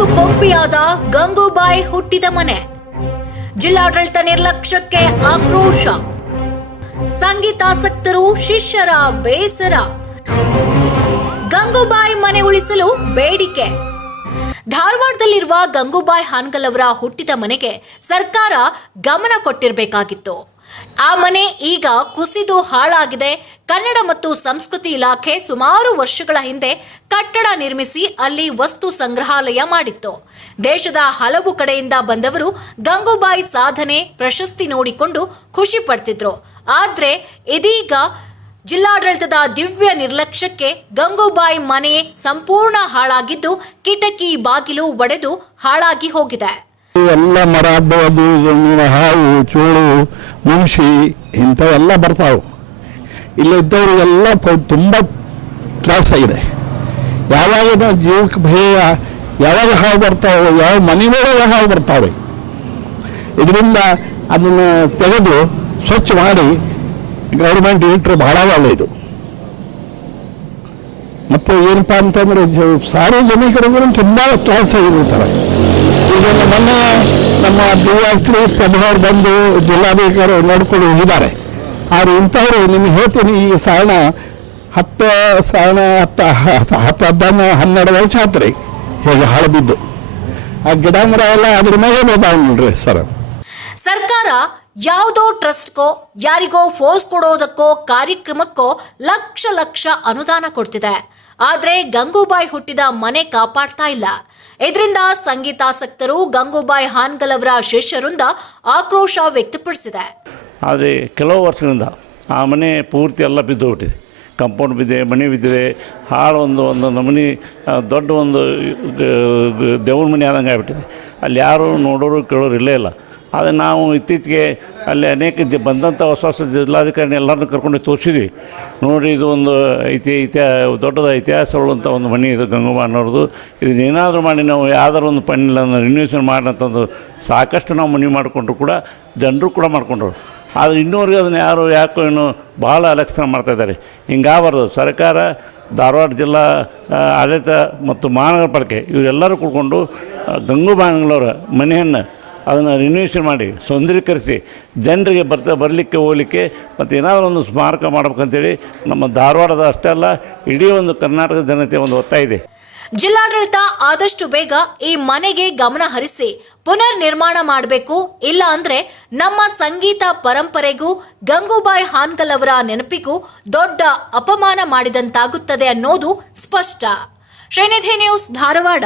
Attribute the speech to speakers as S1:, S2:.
S1: ಹಾಳು ಕೊಂಪಿಯಾದ ಗಂಗೂಬಾಯಿ ಹುಟ್ಟಿದ ಮನೆ. ಜಿಲ್ಲಾಡಳಿತ ನಿರ್ಲಕ್ಷ್ಯಕ್ಕೆ ಆಕ್ರೋಶ. ಸಂಗೀತಾಸಕ್ತರು ಶಿಷ್ಯರ ಬೇಸರ. ಗಂಗೂಬಾಯಿ ಮನೆ ಉಳಿಸಲು ಬೇಡಿಕೆ. ಧಾರವಾಡದಲ್ಲಿರುವ ಗಂಗೂಬಾಯಿ ಹಾನಗಲ್ ಅವರ ಹುಟ್ಟಿದ ಮನೆಗೆ ಸರ್ಕಾರ ಗಮನ ಕೊಟ್ಟಿರಬೇಕಾಗಿತ್ತು. ಆ ಮನೆ ಈಗ ಕುಸಿದು ಹಾಳಾಗಿದೆ. ಕನ್ನಡ ಮತ್ತು ಸಂಸ್ಕೃತಿ ಇಲಾಖೆ ಸುಮಾರು ವರ್ಷಗಳ ಹಿಂದೆ ಕಟ್ಟಡ ನಿರ್ಮಿಸಿ ಅಲ್ಲಿ ವಸ್ತು ಸಂಗ್ರಹಾಲಯ ಮಾಡಿತ್ತು. ದೇಶದ ಹಲವು ಕಡೆಯಿಂದ ಬಂದವರು ಗಂಗೂಬಾಯಿ ಸಾಧನೆ ಪ್ರಶಸ್ತಿ ನೋಡಿಕೊಂಡು ಖುಷಿ ಪಡ್ತಿದ್ರು. ಆದ್ರೆ ಇದೀಗ ಜಿಲ್ಲಾಡಳಿತದ ದಿವ್ಯ ನಿರ್ಲಕ್ಷ್ಯಕ್ಕೆ ಗಂಗೂಬಾಯಿ ಮನೆ ಸಂಪೂರ್ಣ ಹಾಳಾಗಿದ್ದು ಕಿಟಕಿ ಬಾಗಿಲು ಒಡೆದು ಹಾಳಾಗಿ ಹೋಗಿದೆ.
S2: ಎಲ್ಲ ಮರ ಹಬ್ಬದು ಜಮೀನು ಹಾವು, ಚೂಳು, ಮುಂಶಿ ಇಂಥವೆಲ್ಲ ಬರ್ತಾವೆ. ಇಲ್ಲಿ ಇದ್ದವರಿಗೆಲ್ಲ ಪ- ತುಂಬ ತ್ರಾಸಾಗಿದೆ ಯಾವಾಗ ಜೀವಕ್ಕೆ ಭಯ, ಯಾವಾಗ ಹಾವು ಬರ್ತಾವೆ, ಯಾವ ಮನೆ ಮೇಲೆ ಹಾವು ಬರ್ತಾವೆ. ಇದರಿಂದ ಅದನ್ನು ತೆಗೆದು ಸ್ವಚ್ಛ ಮಾಡಿ ಗೌರ್ಮೆಂಟ್ ಇಟ್ಟರೆ ಭಾಳ ಒಳ್ಳೆಯದು. ಮತ್ತು ಏನಪ್ಪಾ ಅಂತಂದ್ರೆ ಸಾರ್ವಜನಿಕರಿಗೂ ತುಂಬ ತ್ರಾಸಾಗಿದೆ ಸರ್ ಈಗ ಮೊನ್ನೆ ನಮ್ಮ ದಿವ್ಯಾಸ್ತ್ರಿ ಪ್ರಭಾವರು ಬಂದು ಜಿಲ್ಲಾಧಿಕಾರಿ ನೋಡ್ಕೊಂಡು ಹೋಗಿದ್ದಾರೆ ಆದರೆ ಇಂಥವ್ರು ನಿಮ್ಗೆ ಹೇಳ್ತೀನಿ, ಈ ಸಾಯಣ ಹತ್ತು ಸಾಯಣ ಹತ್ತು ಹತ್ತು ಹದಿನ ಹನ್ನೆರಡು ವರ್ಷ ಆತ್ರಿ. ಹೇಗೆ ಹಾಳು ಬಿದ್ದು. ಆ ಗಿಡ ಮರ ಎಲ್ಲ ಅದ್ರ ಮೇಲೆ ಬರ್ತಾವೆ ಸರ್.
S1: ಸರ್ಕಾರ ಯಾವುದೋ ಟ್ರಸ್ಟ್ಗೋ ಯಾರಿಗೋ ಫೋರ್ಸ್ ಕೊಡೋದಕ್ಕೋ, ಕಾರ್ಯಕ್ರಮಕ್ಕೋ ಲಕ್ಷ ಲಕ್ಷ ಅನುದಾನ ಕೊಡ್ತಿದೆ. ಆದ್ರೆ ಗಂಗೂಬಾಯಿ ಹುಟ್ಟಿದ ಮನೆ ಕಾಪಾಡ್ತಾ ಇಲ್ಲ. ಇದರಿಂದ ಸಂಗೀತಾಸಕ್ತರು ಗಂಗೂಬಾಯಿ ಹಾನ್ಗಲ್ ಅವರ ಶಿಷ್ಯರಿಂದ ಆಕ್ರೋಶ ವ್ಯಕ್ತಪಡಿಸಿದೆ.
S3: ಆದರೆ ಕೆಲವು ವರ್ಷಗಳಿಂದ ಆ ಮನೆ ಪೂರ್ತಿ ಎಲ್ಲ ಬಿದ್ದೋಗ್ಬಿಟ್ಟಿದೆ. ಕಂಪೌಂಡ್ ಬಿದ್ದಿದೆ, ಮನೆ ಬಿದ್ದಿದೆ ಹಾಳು ಒಂದು ನಮೂನಿ ದೊಡ್ಡ ಒಂದು ದೇವ್ರ ಮನೆ ಆದಂಗೆ ಆಗ್ಬಿಟ್ಟಿದೆ. ಅಲ್ಲಿ ಯಾರು ನೋಡೋರು ಕೇಳೋರು ಇಲ್ಲೇ ಇಲ್ಲ. ಆದರೆ ನಾವು ಇತ್ತೀಚೆಗೆ ಅಲ್ಲಿ ಅನೇಕ ಜ ಬಂದಂಥ ಹೊಸ ಹೊಸ ಜಿಲ್ಲಾಧಿಕಾರಿ ಎಲ್ಲರನ್ನು ಕರ್ಕೊಂಡು ತೋರಿಸಿದ್ವಿ. ನೋಡಿ, ಇದು ಒಂದು ಐತಿ ಇತಿಹಾ ದೊಡ್ಡದ ಇತಿಹಾಸವುಳ್ಳಂಥ ಒಂದು ಮನೆ ಇದು ಗಂಗಮ್ಮ ಅನ್ನೋರದು. ಇದನ್ನೇನಾದರೂ ಮಾಡಿ ನಾವು ಯಾವ್ದಾರು ಒಂದು ಪಣ್ಣಿಲ್ಲ ರಿನ್ಯೂಷನ್ ಮಾಡೋಂಥದ್ದು ಸಾಕಷ್ಟು ನಾವು ಮನವಿ ಮಾಡಿಕೊಂಡ್ರು ಕೂಡ ಜನರು ಕೂಡ ಮಾಡಿಕೊಂಡ್ರು. ಆದರೆ ಇನ್ನೂವರೆಗೂ ಅದನ್ನು ಯಾರು ಯಾಕೋ ಏನು ಭಾಳ ಅಲಕ್ಷಣ ಮಾಡ್ತಾಯಿದ್ದಾರೆ ಹಿಂಗಾಗಬಾರ್ದು. ಸರ್ಕಾರ ಧಾರವಾಡ ಜಿಲ್ಲಾ ಆಡಳಿತ ಮತ್ತು ಮಹಾನಗರ ಪಾಲಿಕೆ ಇವರೆಲ್ಲರೂ ಕೂಡ್ಕೊಂಡು ಗಂಗು ಗಂಗೂಬಾಂಗ್ಳವರ ಮನೆಯನ್ನು ಅದನ್ನು ರಿನ್ಯೂಷನ್ ಮಾಡಿ ಸೌಂದರ್ಯೀಕರಿಸಿ ಜನರಿಗೆ ಬರ್ತಾ, ಬರಲಿಕ್ಕೆ, ಹೋಗಲಿಕ್ಕೆ, ಮತ್ತು ಏನಾದರೂ ಒಂದು ಸ್ಮಾರಕ ಮಾಡಬೇಕಂತೇಳಿ ನಮ್ಮ ಧಾರವಾಡದ ಅಷ್ಟೇ ಅಲ್ಲ, ಇಡೀ ಒಂದು ಕರ್ನಾಟಕದ ಜನತೆ ಒಂದು ಒತ್ತಾಯ ಇದೆ.
S1: ಜಿಲ್ಲಾಡಳಿತ ಆದಷ್ಟು ಬೇಗ ಈ ಮನೆಗೆ ಗಮನ ಹರಿಸಿ ಪುನರ್ ನಿರ್ಮಾಣ ಮಾಡಬೇಕು, ಇಲ್ಲ ಅಂದ್ರೆ ನಮ್ಮ ಸಂಗೀತ ಪರಂಪರೆಗೂ, ಗಂಗೂಬಾಯಿ ಹಾನ್ಗಲ್ ಅವರ ನೆನಪಿಗೂ ದೊಡ್ಡ ಅಪಮಾನ ಮಾಡಿದಂತಾಗುತ್ತದೆ ಅನ್ನೋದು ಸ್ಪಷ್ಟ. ಶ್ರೀನಿಧಿ ನ್ಯೂಸ್, ಧಾರವಾಡ.